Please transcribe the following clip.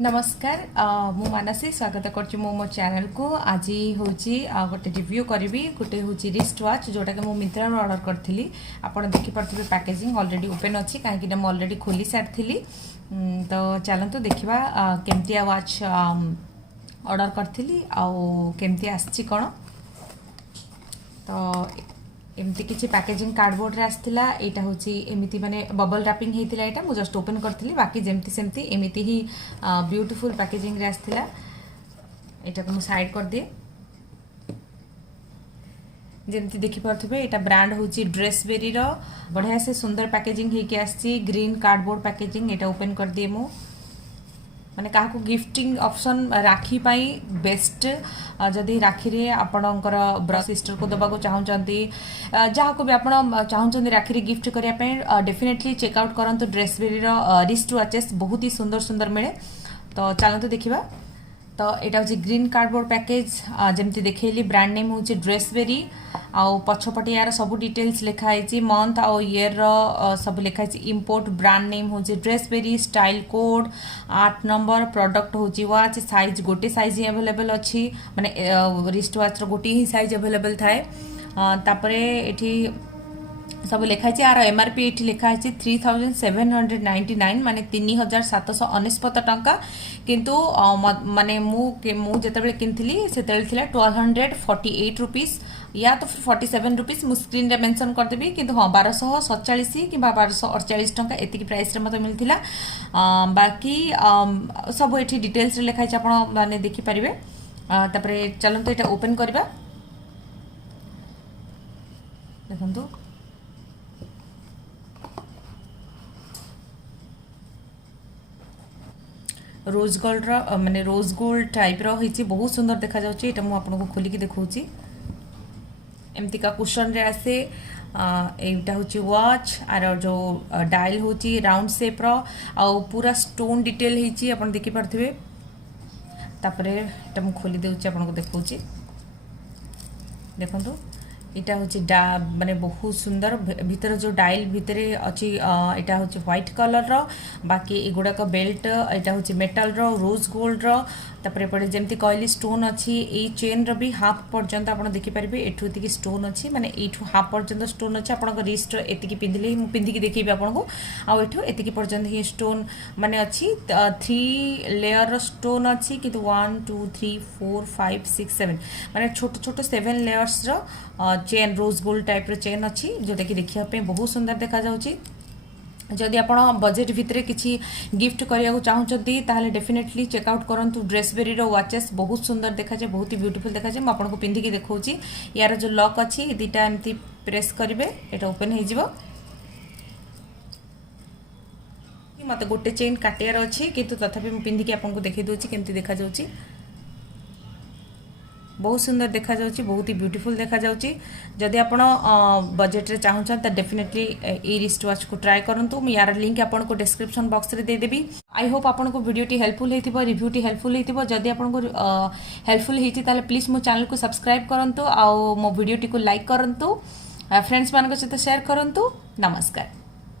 नमस्कार मु मानसी स्वागत करछि मो चैनल को। आज हूँ गोटे रिव्यू करी गोटे हूँ रिस्ट वाच जोटा कि मुझे मिंत्रा ऑर्डर करी। आपड़ देखिपे पैकेजिंग ऑलरेडी ओपन अच्छी कहीं मुझे ऑलरेडी खोली सारी। तो चलतु देखा केमतिया वाच ऑर्डर करी आमती आसी कौन। तो एमती किसी पैकेजिंग कार्डबोर्ड रे आसला। यहाँ हूँ एमती माने बबल रैपिंग होता है। मुझे जस्ट ओपन करी बाकी जमती सेमती एमती ही ब्यूटीफुल पैकेजिंग रे आसला। यहाँ को मुझे साइड कर दिए। जमती देखिपे यहाँ ब्रांड हूँ ड्रेसबेरी बढ़िया से सुंदर पैकेजिंग होके आसी। ग्रीन कार्डबोर्ड पैकेजिंग यहाँ ओपन कर दिए मु माने क्या गिफ्टिंग ऑप्शन राखी पाई बेस्ट। जदि राखी रे आपणकर ब्रश सिस्टर को दबा चाहते जहाँ को भी आप चाहते राखी रे गिफ्ट करने डेफिनेटली चेकआउट करंतु ड्रेसबेरी रिस्ट वाचेस बहुत ही सुंदर सुंदर मिले। तो चलते देखा। तो यहाँ हूँ ग्रीन कार्डबोर्ड पैकेज जमती देखली ब्रांड नेम हूँ ड्रेसबेरी आउ पछपटे यार सब डिटेल्स लिखाई मंथ आउ ईयर सब लिखाई। इंपोर्ट ब्रांड नेम हूँ Dressberry style code 8 number product हूँ वाच साइज गोटे साइज ही अवेलेबल अच्छी माने रिस्ट वाच गोटे ही साइज अवेलेबल थाए। तापरे एठी सब लिखाई यार एमआरपी ये लिखाई 3799 माने 3799 टंका। किंतु माने जिते किनी से 1248 रुपीस या तो 47 रुपीस मु स्क्रीन रे मेंशन करदेवी। किंतु हाँ 1247 कि 1248 टंका एति प्राइस रे मत मिलथिला। बाकी सब ये डिटेल्स रे लिखाई आप माने देखिपारे। तापरे चलते ये ओपन करवा। देखो रोज गोल्ड माने रोज गोल्ड टाइप रही बहुत सुंदर देखा जाउची। एटा मु आपनको खोलिकी देखौची। एमती का कुशन रे आसे। एटा होची वॉच आर जो डायल होची राउंड शेप रो आ पूरा स्टोन डिटेल होची आपण देखि परथिबे। तापरे एटा मु खोली देउची आपनको देखौची। देखंतु इटा हूँ माने बहुत सुंदर भीतर जो डायल भितर अच्छी यहाँ हूँ व्हाइट कलर रो। बाकी एगुड़ाक बेल्ट यहाँ हूँ मेटाल रो रोज गोल्ड रो। तापर एपटे जमती कहली स्टोन अच्छी ये चेन रो भी हाफ पर्यंत आप देखिपारे। एठू एतिकी स्टोन अच्छी माने एठू हाफ पर्यंत स्टोन अच्छी। आपन रिस्ट एतिकी पिंधिले ही पिंधिकी देखिबे आपनको। आ एठू एतिकी पर्यंत ही स्टोन माने अच्छी 3 लेयर स्टोन अच्छी। किंतु 1 2 3 4 5 6 7 माने छोट छोट 7 लेयर्स रो chain rose gold type chain अच्छी जोटा कि देखा बहुत सुंदर देखा जाउची। जदि आप बजेट भितर किसी गिफ्ट करने चाहते ताहले डेफिनेटली चेकआउट करंतु ड्रेसबेरी वाचेस बहुत सुंदर देखा जाए बहुत ही ब्यूटीफुल देखा जाए। आपको पिंधिकी देखौची। यार जो लॉक अच्छी दुटा एमती प्रेस करेंगे ये ओपन हो मत गोटे चेन काटियार अच्छी किंतु तथापि मुझे पिंधिकी आपको देखी दूसरी केमती देखा जाउची। बहुत सुंदर देखा जाउची बहुत ही ब्यूटीफुल देखा जाउची। जदि आपण बजेट रे चाहूछन त डेफिनेटली ए रिस्ट वाच को ट्राई करंतु। मैं यार लिंक आपनको डिस्क्रिप्शन बॉक्स रे दे देबी। आई होप आपनको वीडियो टी हेल्पफुल हेतिबो रिव्यू टी हेल्पफुल हेतिबो। जदि आपनको हेल्पफुल हेति ताले प्लीज मो चैनल को सब्सक्राइब करंतु आ मो वीडियो टी को लाइक करंतु फ्रेंड्स मान सहित शेयर करंतु। नमस्कार।